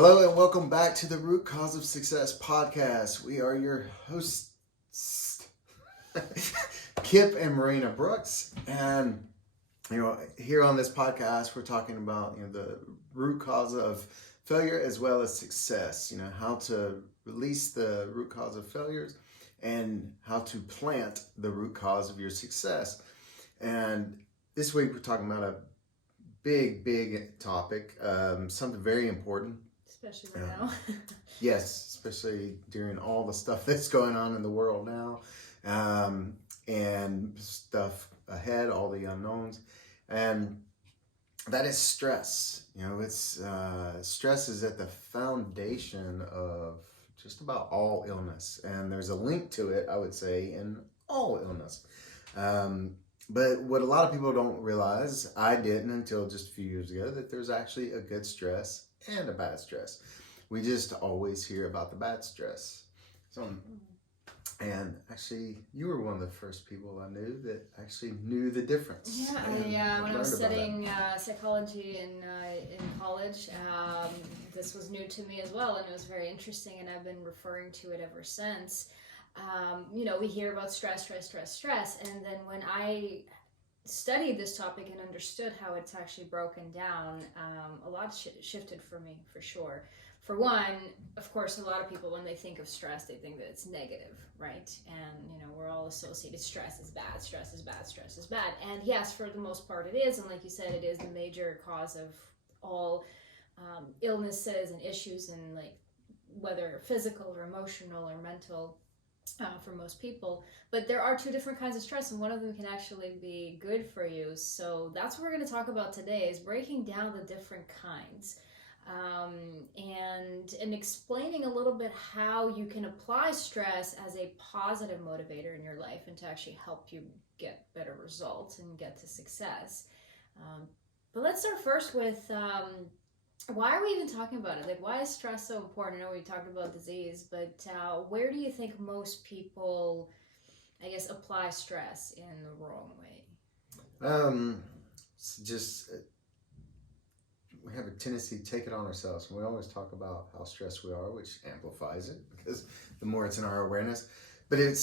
Hello and welcome back to the Root Cause of Success podcast. We are your hosts, Kip and Marina Brooks, and here on this podcast we're talking about the root cause of failure as well as success. How to release the root cause of failures and how to plant the root cause of your success. And this week we're talking about a big topic, something very important. Especially right now. Yes, especially during all the stuff that's going on in the world now, and stuff ahead, all the unknowns, and that is stress. It's stress is at the foundation of just about all illness, and there's a link to it, I would say, in all illness. But what a lot of people don't realize, I didn't until just a few years ago, that there's actually a good stress and a bad stress. We just always hear about the bad stress. And actually, you were one of the first people I knew that actually knew the difference. Yeah. When I was studying psychology in college, this was new to me as well, and it was very interesting, and I've been referring to it ever since. We hear about stress, and then when I studied this topic and understood how it's actually broken down, a lot shifted for me, for sure. For one, of course, a lot of people, when they think of stress, they think that it's negative, right? And, we're all associated, stress is bad, stress is bad, stress is bad. And yes, for the most part it is, and like you said, it is the major cause of all illnesses and issues, and like whether physical or emotional or mental, for most people. But there are two different kinds of stress, and one of them can actually be good for you. So that's what we're going to talk about today, is breaking down the different kinds, and explaining a little bit how you can apply stress as a positive motivator in your life, and to actually help you get better results and get to success. But let's start first with why are we even talking about it? Like, why is stress so important? I know we talked about disease, but where do you think most people, I guess, apply stress in the wrong way? Just we have a tendency to take it on ourselves. And we always talk about how stressed we are, which amplifies it because the more it's in our awareness. But I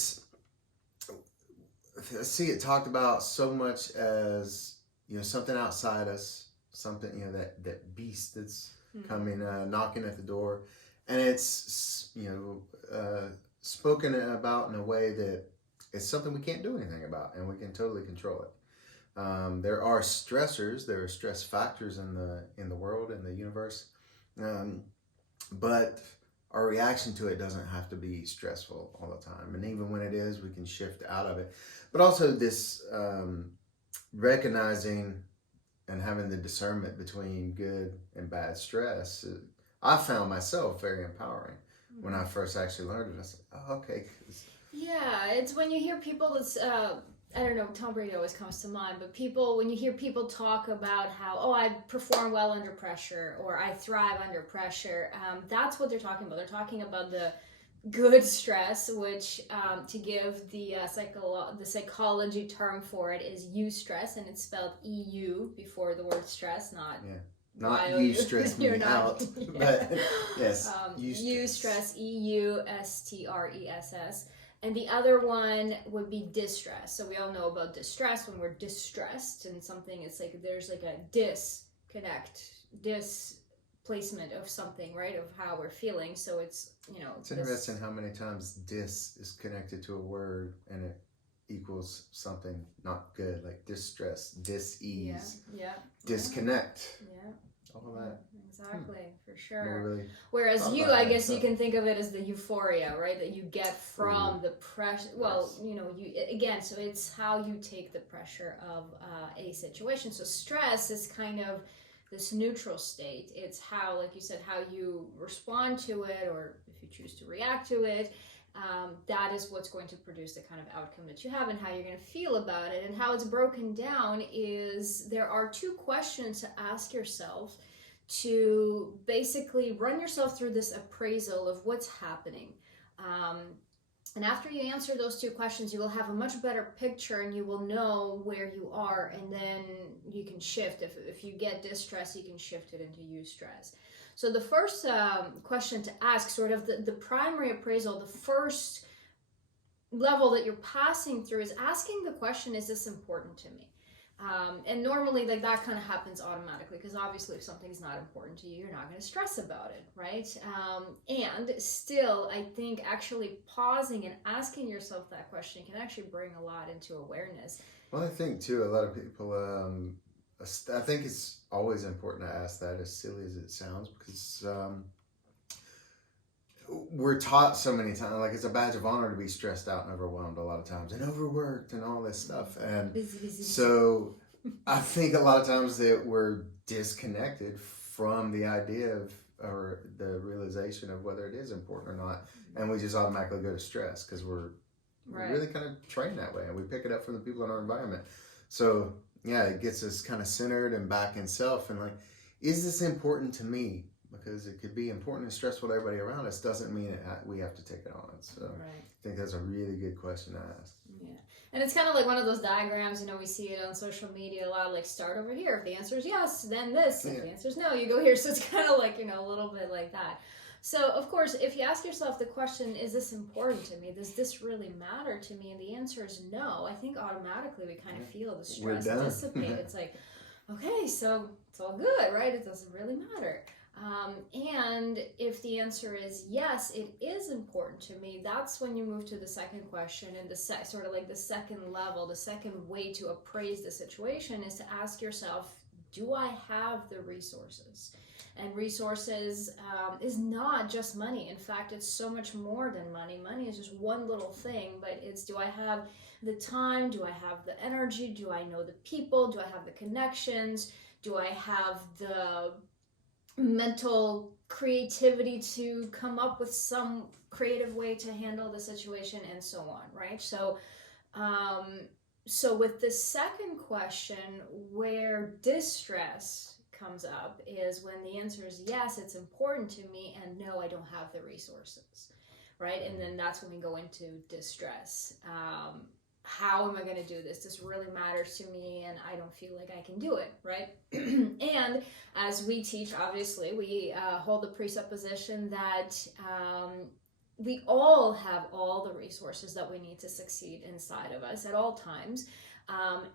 see it talked about so much as, something outside us, something, that beast that's coming, knocking at the door. And it's, spoken about in a way that it's something we can't do anything about, and we can totally control it. There are stressors, there are stress factors in the world, in the universe, but our reaction to it doesn't have to be stressful all the time. And even when it is, we can shift out of it. But also this recognizing and having the discernment between good and bad stress, I found myself very empowering when I first actually learned it. I said, oh, okay. Yeah, it's when you hear people that's, I don't know, Tom Brady always comes to mind, but when you hear people talk about how, I perform well under pressure, or I thrive under pressure, that's what they're talking about. They're talking about the good stress, which, to give the psychology term for it, is eustress, and it's spelled EU before the word stress, not you stress me out, but yes, eustress, EUSTRESS. And the other one would be distress. So we all know about distress. When we're distressed in something, it's like there's like a displacement of something, right? Of how we're feeling. So it's, it's interesting how many times dis is connected to a word and it equals something not good, like distress, dis-ease, disconnect. Yeah. All of that. Exactly, for sure. Really, whereas I guess you can think of it as the euphoria, right, that you get from the pressure. Well, so it's how you take the pressure of a situation. So stress is kind of this neutral state. It's how, like you said, how you respond to it, or if you choose to react to it. That is what's going to produce the kind of outcome that you have, and how you're going to feel about it. And how it's broken down is there are two questions to ask yourself to basically run yourself through this appraisal of what's happening. And after you answer those two questions, you will have a much better picture and you will know where you are. And then you can shift. If you get distress, you can shift it into eustress. So the first question to ask, sort of the primary appraisal, the first level that you're passing through is asking the question, is this important to me? And normally like that kind of happens automatically, because obviously if something's not important to you, you're not going to stress about it, right? And still, I think actually pausing and asking yourself that question can actually bring a lot into awareness. Well, I think too, a lot of people, I think it's always important to ask that, as silly as it sounds, because we're taught so many times, like it's a badge of honor to be stressed out and overwhelmed a lot of times and overworked and all this stuff. And Busy. so I think a lot of times that we're disconnected from the idea of, or the realization of whether it is important or not. And we just automatically go to stress because we're really kind of trained that way. And we pick it up from the people in our environment. So yeah, it gets us kind of centered and back in self. And like, is this important to me? Because it could be important and stressful to everybody around us, doesn't mean we have to take it on. So I think that's a really good question to ask. Yeah. And it's kind of like one of those diagrams, you know, we see it on social media a lot, like start over here. If the answer is yes, then this. If the answer is no, you go here. So it's kind of like, you know, a little bit like that. So, of course, if you ask yourself the question, is this important to me? Does this really matter to me? And the answer is no. I think automatically we kind of feel the stress dissipate. It's like, okay, so it's all good, right? It doesn't really matter. And if the answer is yes, it is important to me, that's when you move to the second question, and the sort of like the second level, the second way to appraise the situation is to ask yourself, do I have the resources? And resources is not just money. In fact, it's so much more than money. Money is just one little thing, but it's, do I have the time? Do I have the energy? Do I know the people? Do I have the connections? Do I have the mental creativity to come up with some creative way to handle the situation, and so on, right? So with the second question, where distress comes up is when the answer is yes, it's important to me, and no, I don't have the resources, right? And then that's when we go into distress. How am I going to do this? This really matters to me and I don't feel like I can do it, right? And as we teach, obviously, we hold the presupposition that we all have all the resources that we need to succeed inside of us at all times.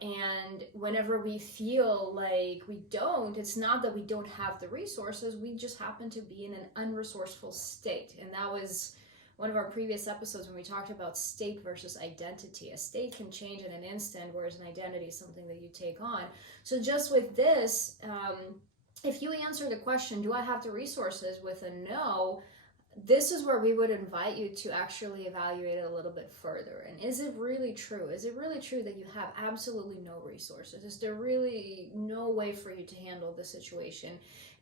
And whenever we feel like we don't, it's not that we don't have the resources, we just happen to be in an unresourceful state. And that was one of our previous episodes when we talked about state versus identity. A state can change in an instant, whereas an identity is something that you take on. So just with this, if you answer the question, do I have the resources, with a no, this is where we would invite you to actually evaluate it a little bit further. And is it really true? Is it really true that you have absolutely no resources? Is there really no way for you to handle the situation?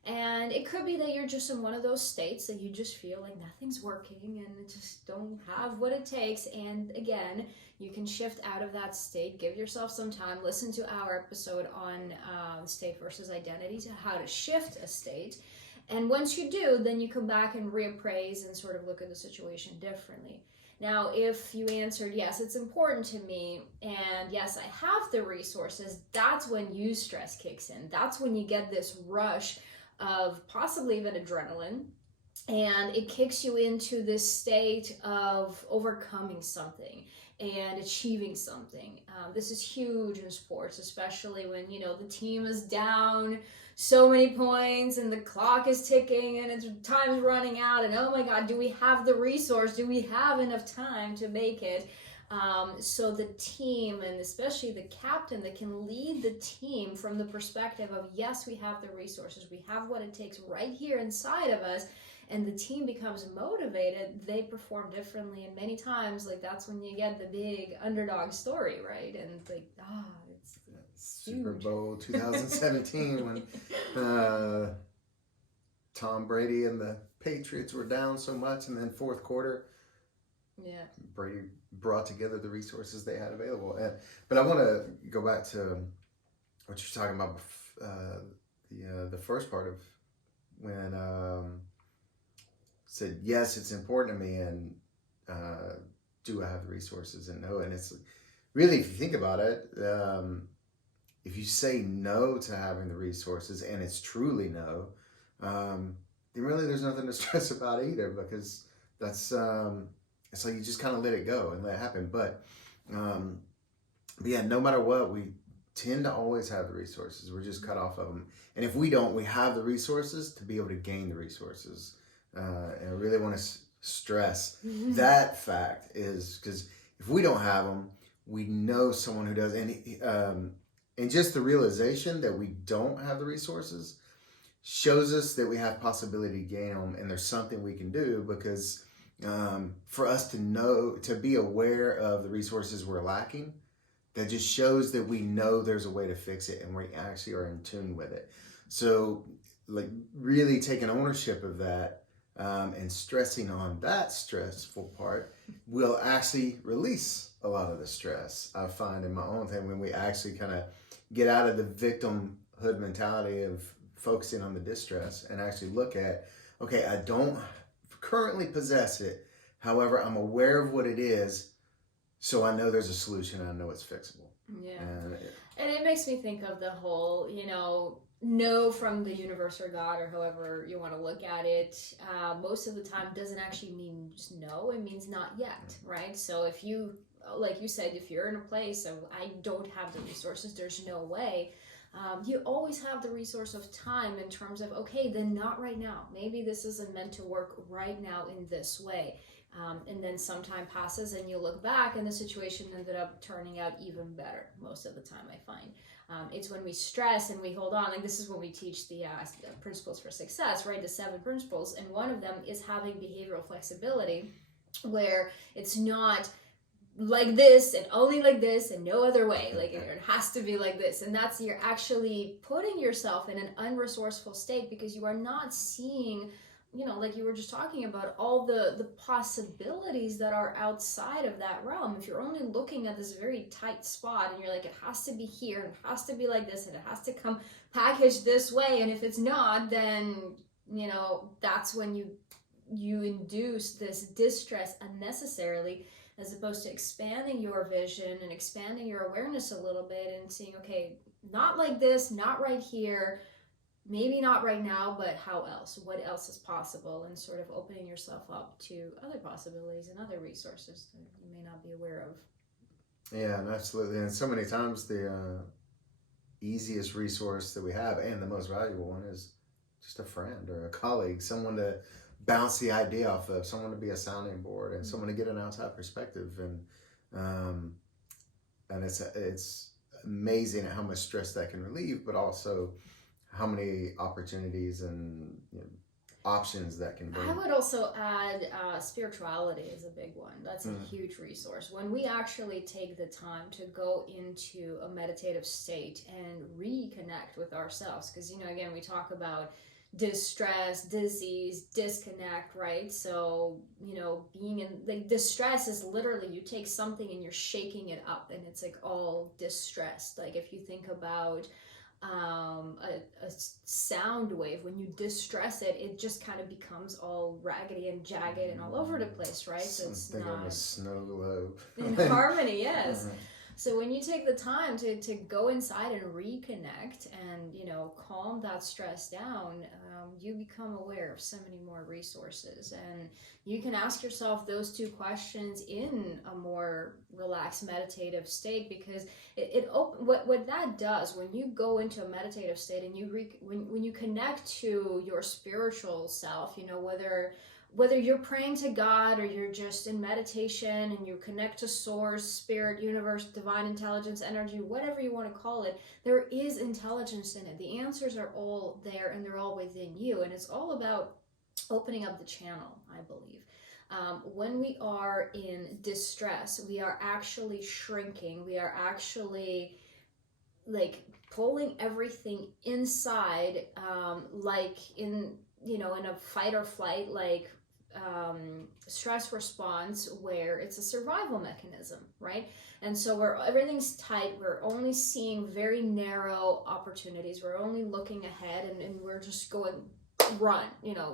And it could be that you're just in one of those states that you just feel like nothing's working and just don't have what it takes. And again, you can shift out of that state. Give yourself some time. Listen to our episode on state versus identity, to how to shift a state. And once you do, then you come back and reappraise and sort of look at the situation differently. Now, if you answered, yes, it's important to me, and yes, I have the resources, that's when eustress kicks in. That's when you get this rush of possibly even adrenaline, and it kicks you into this state of overcoming something and achieving something. This is huge in sports, especially when, you know, the team is down so many points and the clock is ticking and it's time's running out, and oh my god, do we have the resource? Do we have enough time to make it? So the team, and especially the captain that can lead the team from the perspective of, yes, we have the resources, we have what it takes right here inside of us, and the team becomes motivated, they perform differently. And many times, like, that's when you get the big underdog story, right? And like, it's Super Bowl 2017 when Tom Brady and the Patriots were down so much, and then fourth quarter, Brady brought together the resources they had available. But I want to go back to what you're talking about, the first part of when said, yes, it's important to me, and do I have the resources, and no. And it's really, if you think about it, if you say no to having the resources and it's truly no, then really there's nothing to stress about either, because that's it's like you just kind of let it go and let it happen. But yeah, no matter what, we tend to always have the resources. We're just cut off of them. And if we don't, we have the resources to be able to gain the resources. And I really want to stress that fact, is because if we don't have them, we know someone who does. And just the realization that we don't have the resources shows us that we have possibility to gain them, and there's something we can do, because for us to know, to be aware of the resources we're lacking, that just shows that we know there's a way to fix it, and we actually are in tune with it. So like really taking ownership of that, and stressing on that stressful part will actually release a lot of the stress. I find in my own thing, when we actually kind of get out of the victimhood mentality of focusing on the distress and actually look at, okay, I don't currently possess it. However, I'm aware of what it is, so I know there's a solution and I know it's fixable. Yeah. And it makes me think of the whole, no from the universe or God, or however you want to look at it. Most of the time doesn't actually mean just no, it means not yet, right? So if you, like you said, if you're in a place of, I don't have the resources, there's no way, you always have the resource of time, in terms of, okay, then not right now. Maybe this isn't meant to work right now in this way. And then some time passes and you look back and the situation ended up turning out even better most of the time, I find. It's when we stress and we hold on, like this is when we teach the principles for success, right? The 7 principles. And one of them is having behavioral flexibility, where it's not like this and only like this and no other way. Like it has to be like this. And that's, you're actually putting yourself in an unresourceful state, because you are not seeing, like you were just talking about, all the possibilities that are outside of that realm. If you're only looking at this very tight spot and you're like, it has to be here and it has to be like this and it has to come packaged this way, and if it's not, then that's when you induce this distress unnecessarily, as opposed to expanding your vision and expanding your awareness a little bit and seeing, okay, not like this, not right here, maybe not right now, but how else? What else is possible? And sort of opening yourself up to other possibilities and other resources that you may not be aware of. Yeah, absolutely. And so many times the easiest resource that we have, and the most valuable one, is just a friend or a colleague, someone to bounce the idea off of, someone to be a sounding board, and someone to get an outside perspective. And it's amazing how much stress that can relieve, but also how many opportunities and options that can bring. I would also add spirituality is a big one. That's a huge resource. When we actually take the time to go into a meditative state and reconnect with ourselves, because again, we talk about distress, disease, disconnect, right? So being in like distress is literally, you take something and you're shaking it up and it's like all distressed. Like if you think about a sound wave, when you distress it, it just kind of becomes all raggedy and jagged and all over the place, right? So it's not a snow globe in harmony. Yes. So when you take the time to go inside and reconnect and calm that stress down, you become aware of so many more resources, and you can ask yourself those 2 questions in a more relaxed meditative state, because what that does when you go into a meditative state and when you connect to your spiritual self, whether you're praying to God or you're just in meditation and you connect to source, spirit, universe, divine intelligence, energy, whatever you want to call it, there is intelligence in it. The answers are all there and they're all within you. And it's all about opening up the channel, I believe. When we are in distress, we are actually shrinking. We are actually like pulling everything inside, like in a fight or flight, like stress response, where it's a survival mechanism, right? And so everything's tight, we're only seeing very narrow opportunities, we're only looking ahead, and we're just going run,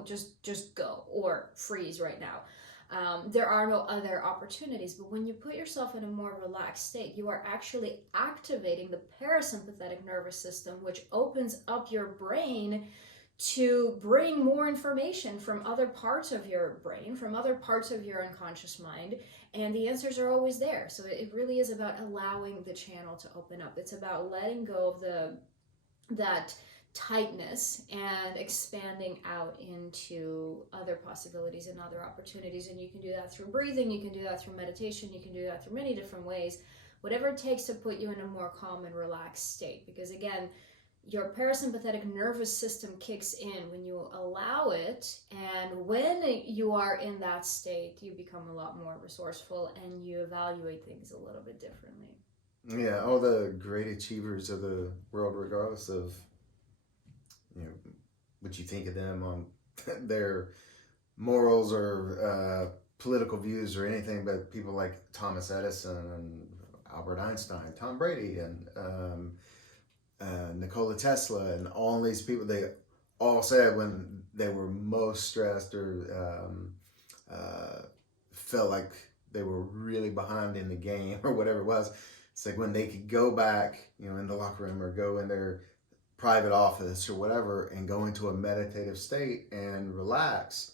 just go or freeze right now. there are no other opportunities. But when you put yourself in a more relaxed state, you are actually activating the parasympathetic nervous system, which opens up your brain to bring more information from other parts of your brain, from other parts of your unconscious mind, and the answers are always there. So it really is about allowing the channel to open up. It's about letting go of that tightness and expanding out into other possibilities and other opportunities. And you can do that through breathing, you can do that through meditation, you can do that through many different ways, whatever it takes to put you in a more calm and relaxed state. Because again, your parasympathetic nervous system kicks in when you allow it, and when you are in that state, you become a lot more resourceful and you evaluate things a little bit differently. Yeah, all the great achievers of the world, regardless of what you think of them on their morals or political views or anything, but people like Thomas Edison and Albert Einstein, Tom Brady, and Nikola Tesla, and all these people, they all said when they were most stressed or felt like they were really behind in the game or whatever it was, it's like when they could go back, in the locker room or go in their private office or whatever and go into a meditative state and relax,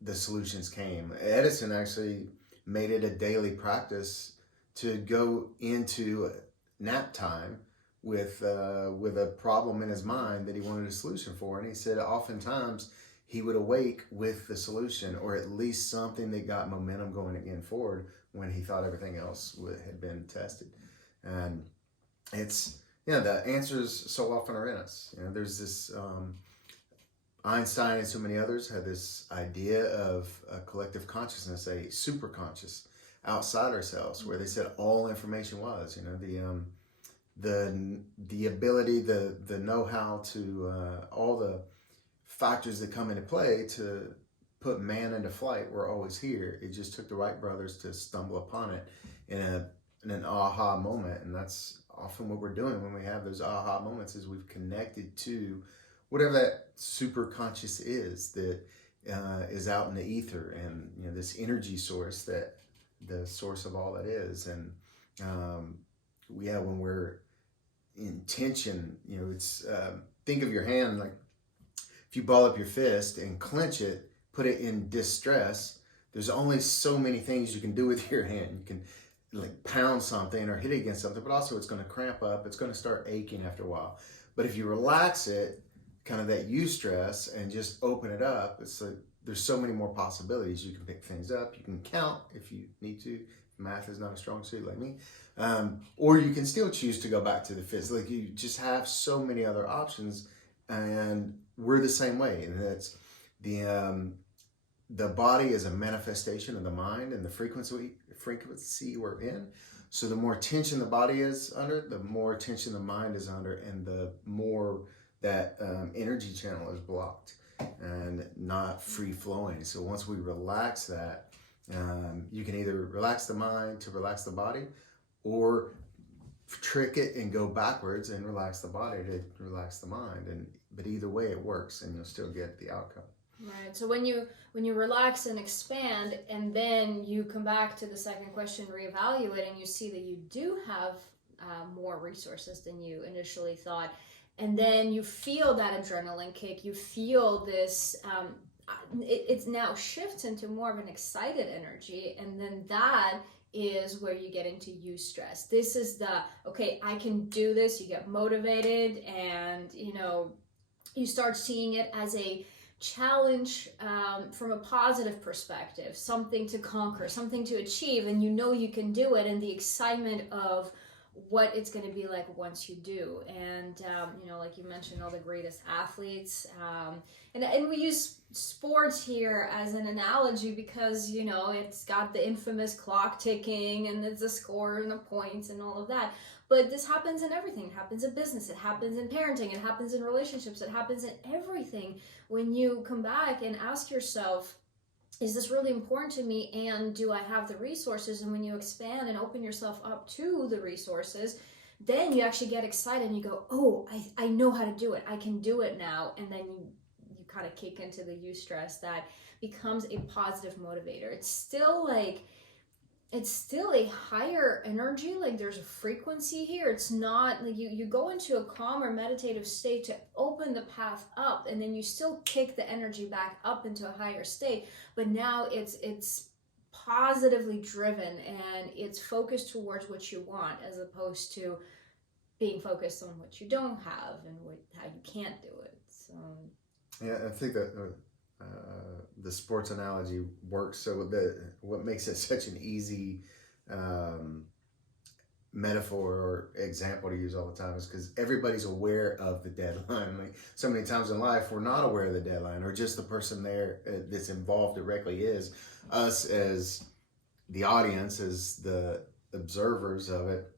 the solutions came. Edison actually made it a daily practice to go into nap time with a problem in his mind that he wanted a solution for, and he said oftentimes he would awake with the solution, or at least something that got momentum going again forward when he thought everything else had been tested. And it's the answers so often are in us. There's this Einstein and so many others had this idea of a collective consciousness, a super conscious outside ourselves, where they said all information was, the ability, the know-how to all the factors that come into play to put man into flight were always here. It just took the Wright brothers to stumble upon it in an aha moment, and that's often what we're doing when we have those aha moments, is we've connected to whatever that super conscious is that is out in the ether, and this energy source, that the source of all that is. And when we're in tension, it's think of your hand like if you ball up your fist and clench it, put it in distress, there's only so many things you can do with your hand. You can like pound something or hit it against something, but also it's going to cramp up, it's going to start aching after a while. But if you relax it, kind of that eustress, and just open it up, it's like there's so many more possibilities. You can pick things up, you can count if you need to. Math is not a strong suit like me. Or you can still choose to go back to the fist. Like, you just have so many other options, and we're the same way. And that's the body is a manifestation of the mind and the frequency we're in. So the more tension the body is under, the more tension the mind is under, and the more that energy channel is blocked and not free flowing. So once we relax that, you can either relax the mind to relax the body, or trick it and go backwards and relax the body to relax the mind. But either way it works, and you'll still get the outcome. Right. So when you relax and expand, and then you come back to the second question, reevaluate, and you see that you do have more resources than you initially thought, and then you feel that adrenaline kick, you feel this, it now shifts into more of an excited energy, and then that is where you get into eustress. This is the, okay, I can do this. You get motivated, and you start seeing it as a challenge from a positive perspective, something to conquer, something to achieve, and you can do it, and the excitement of what it's going to be like once you do. And like you mentioned, all the greatest athletes, and we use sports here as an analogy because it's got the infamous clock ticking, and it's a score and the points and all of that. But this happens in everything. It happens in business, it happens in parenting, it happens in relationships, it happens in everything. When you come back and ask yourself, is this really important to me, and do I have the resources? And when you expand and open yourself up to the resources, then you actually get excited and you go, oh, I know how to do it. I can do it now. And then you kind of kick into the eustress that becomes a positive motivator. It's still like, it's still a higher energy, like there's a frequency here. It's not like you go into a calm or meditative state to open the path up, and then you still kick the energy back up into a higher state, but now it's positively driven and it's focused towards what you want, as opposed to being focused on what you don't have and how you can't do it. So yeah, I think that the sports analogy works. So what makes it such an easy metaphor or example to use all the time is because everybody's aware of the deadline. Like so many times in life, we're not aware of the deadline, or just the person there that's involved directly is. Us as the audience, as the observers of it,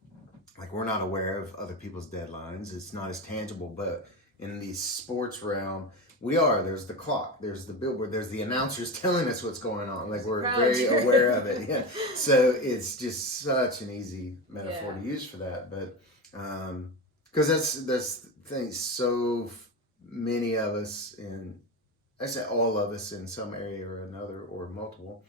like we're not aware of other people's deadlines. It's not as tangible, but in the sports realm, we are. There's the clock, there's the billboard, there's the announcers telling us what's going on. Like we're very aware of it. Yeah. So it's just such an easy metaphor to use for that. But because that's the thing. So many of us, and I say all of us in some area or another or multiple,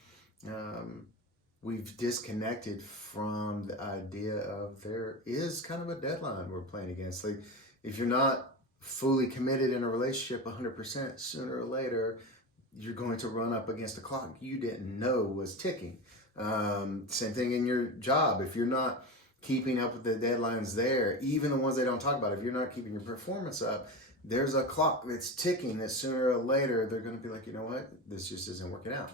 we've disconnected from the idea of there is kind of a deadline we're playing against. Like if you're not fully committed in a relationship 100%, sooner or later you're going to run up against a clock you didn't know was ticking. Same thing in your job. If you're not keeping up with the deadlines there, even the ones they don't talk about, if you're not keeping your performance up, there's a clock that's ticking that sooner or later they're going to be like, you know what, this just isn't working out.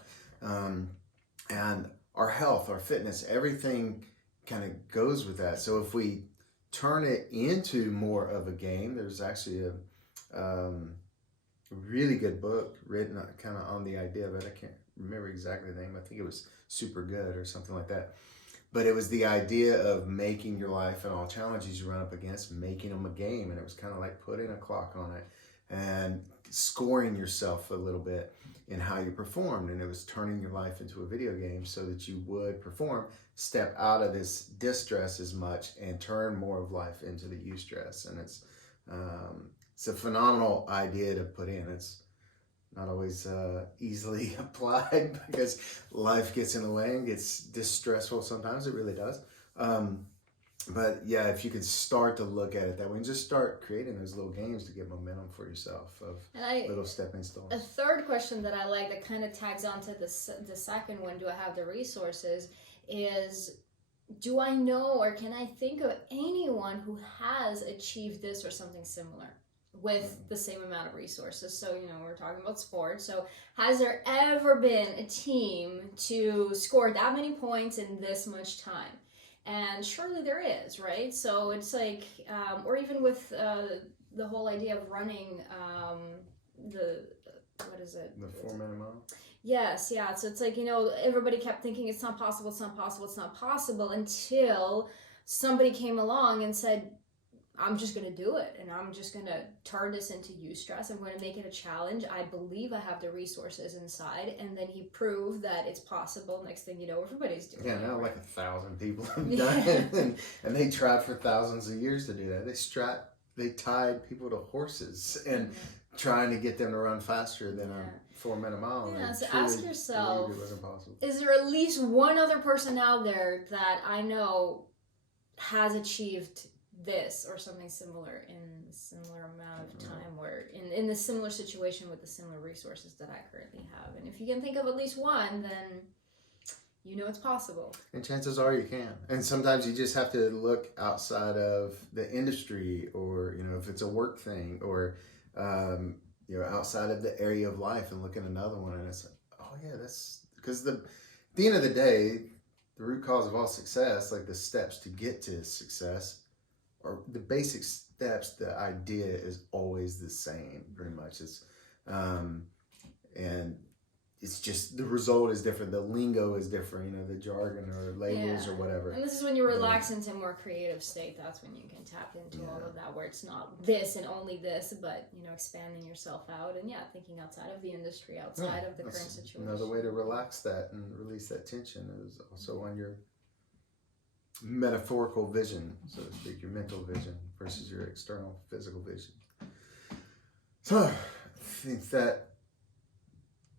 And our health, our fitness, everything kind of goes with that. So if we turn it into more of a game, there's actually a really good book written kind of on the idea of it. I can't remember exactly the name. I think it was Super Good or something like that. But it was the idea of making your life and all challenges you run up against, making them a game. And it was kind of like putting a clock on it and scoring yourself a little bit in how you performed. And it was turning your life into a video game so that you would perform, step out of this distress as much, and turn more of life into the eustress. And it's a phenomenal idea to put in. It's not always easily applied because life gets in the way and gets distressful sometimes. It really does. But yeah, if you could start to look at it that way and just start creating those little games to get momentum for yourself of little stepping stones. A third question that I like that kind of tags on to the second one, do I have the resources, is do I know or can I think of anyone who has achieved this or something similar with the same amount of resources? So, you know, we're talking about sports. So has there ever been a team to score that many points in this much time? And surely there is, right? So it's like, or even with the whole idea of running what is it? The 4-minute mile? Yes, yeah. So it's like, you know, everybody kept thinking it's not possible, it's not possible, it's not possible, until somebody came along and said, I'm just going to do it, and I'm just going to turn this into eustress. I'm going to make it a challenge. I believe I have the resources inside. And then he proved that it's possible. Next thing you know, everybody's doing it. Yeah, now like 1,000 people have done it. And they tried for thousands of years to do that. They tied people to horses and trying to get them to run faster than a 4-minute mile. Yeah, so ask yourself, it wasn't possible. Is there at least one other person out there that I know has achieved this or something similar in a similar amount of time, or in the similar situation with the similar resources that I currently have? And if you can think of at least one, then you know it's possible. And chances are you can. And sometimes you just have to look outside of the industry, or, you know, if it's a work thing, or, you know, outside of the area of life, and look at another one, and it's like, oh yeah, that's because at the end of the day, the root cause of all success, like the steps to get to success, or the basic steps, the idea is always the same, pretty much. It's and it's just the result is different, the lingo is different, you know, the jargon or labels or whatever. And this is when you relax into a more creative state. That's when you can tap into all of that, where it's not this and only this, but, you know, expanding yourself out and thinking outside of the industry, outside of the current situation. Another way to relax that and release that tension is also on your metaphorical vision, so to speak, your mental vision versus your external physical vision. So think that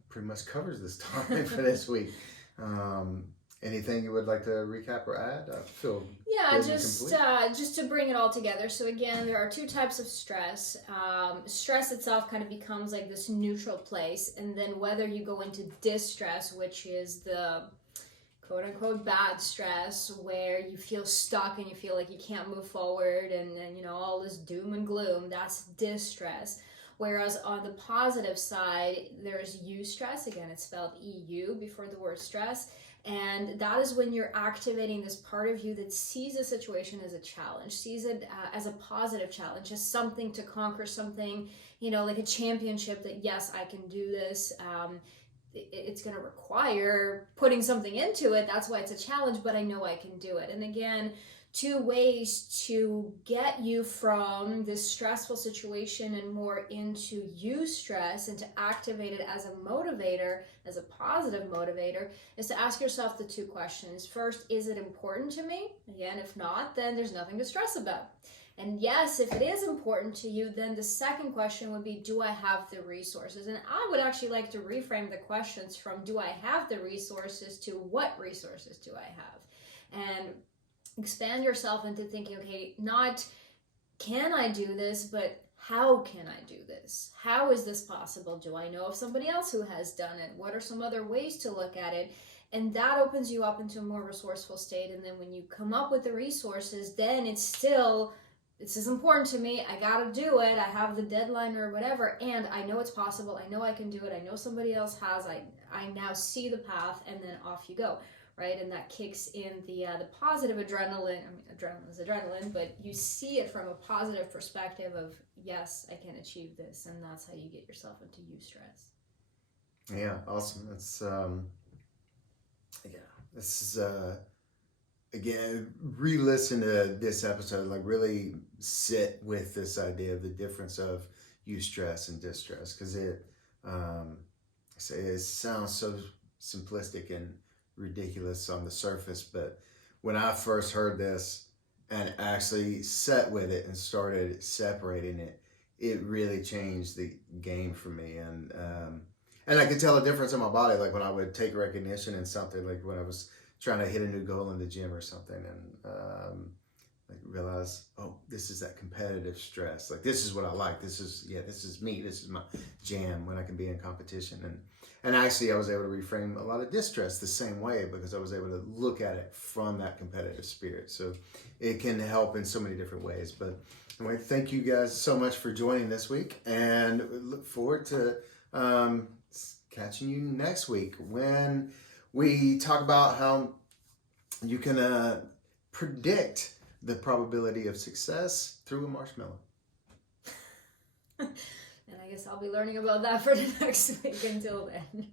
pretty much covers this time for this week. Anything you would like to recap or add? I feel Yeah, good and complete. just to bring it all together. So again, there are two types of stress. Stress itself kind of becomes like this neutral place, and then whether you go into distress, which is the quote unquote bad stress, where you feel stuck and you feel like you can't move forward, and you know, all this doom and gloom, that's distress. Whereas on the positive side, there's eustress. Again, it's spelled EU before the word stress. And that is when you're activating this part of you that sees a situation as a challenge, sees it as a positive challenge, as something to conquer, something, you know, like a championship that, yes, I can do this. It's going to require putting something into it. That's why it's a challenge, but I know I can do it. And again, two ways to get you from this stressful situation and more into eustress and to activate it as a motivator, as a positive motivator, is to ask yourself the two questions. First, is it important to me? Again, if not, then there's nothing to stress about. And yes, if it is important to you, then the second question would be, do I have the resources? And I would actually like to reframe the questions from do I have the resources to what resources do I have? And expand yourself into thinking, okay, not can I do this, but how can I do this? How is this possible? Do I know of somebody else who has done it? What are some other ways to look at it? And that opens you up into a more resourceful state. And then when you come up with the resources, then it's still, this is important to me. I got to do it. I have the deadline or whatever. And I know it's possible. I know I can do it. I know somebody else has. I now see the path, and then off you go. Right, and that kicks in the positive adrenaline. I mean, adrenaline is adrenaline, but you see it from a positive perspective of, yes, I can achieve this, and that's how you get yourself into eustress. Yeah, awesome. That's this is again, re-listen to this episode, like really sit with this idea of the difference of eustress and distress, because it sounds so simplistic and ridiculous on the surface, but when I first heard this and actually sat with it and started separating it, it really changed the game for me. And I could tell a difference in my body, like when I would take recognition in something, like when I was trying to hit a new goal in the gym or something, and like realize, oh, this is that competitive stress. Like, this is what I like. This is me. This is my jam when I can be in competition. And actually, I was able to reframe a lot of distress the same way, because I was able to look at it from that competitive spirit. So it can help in so many different ways. But anyway, thank you guys so much for joining this week, and look forward to catching you next week when we talk about how you can predict the probability of success through a marshmallow. And I guess I'll be learning about that for the next week. Until then.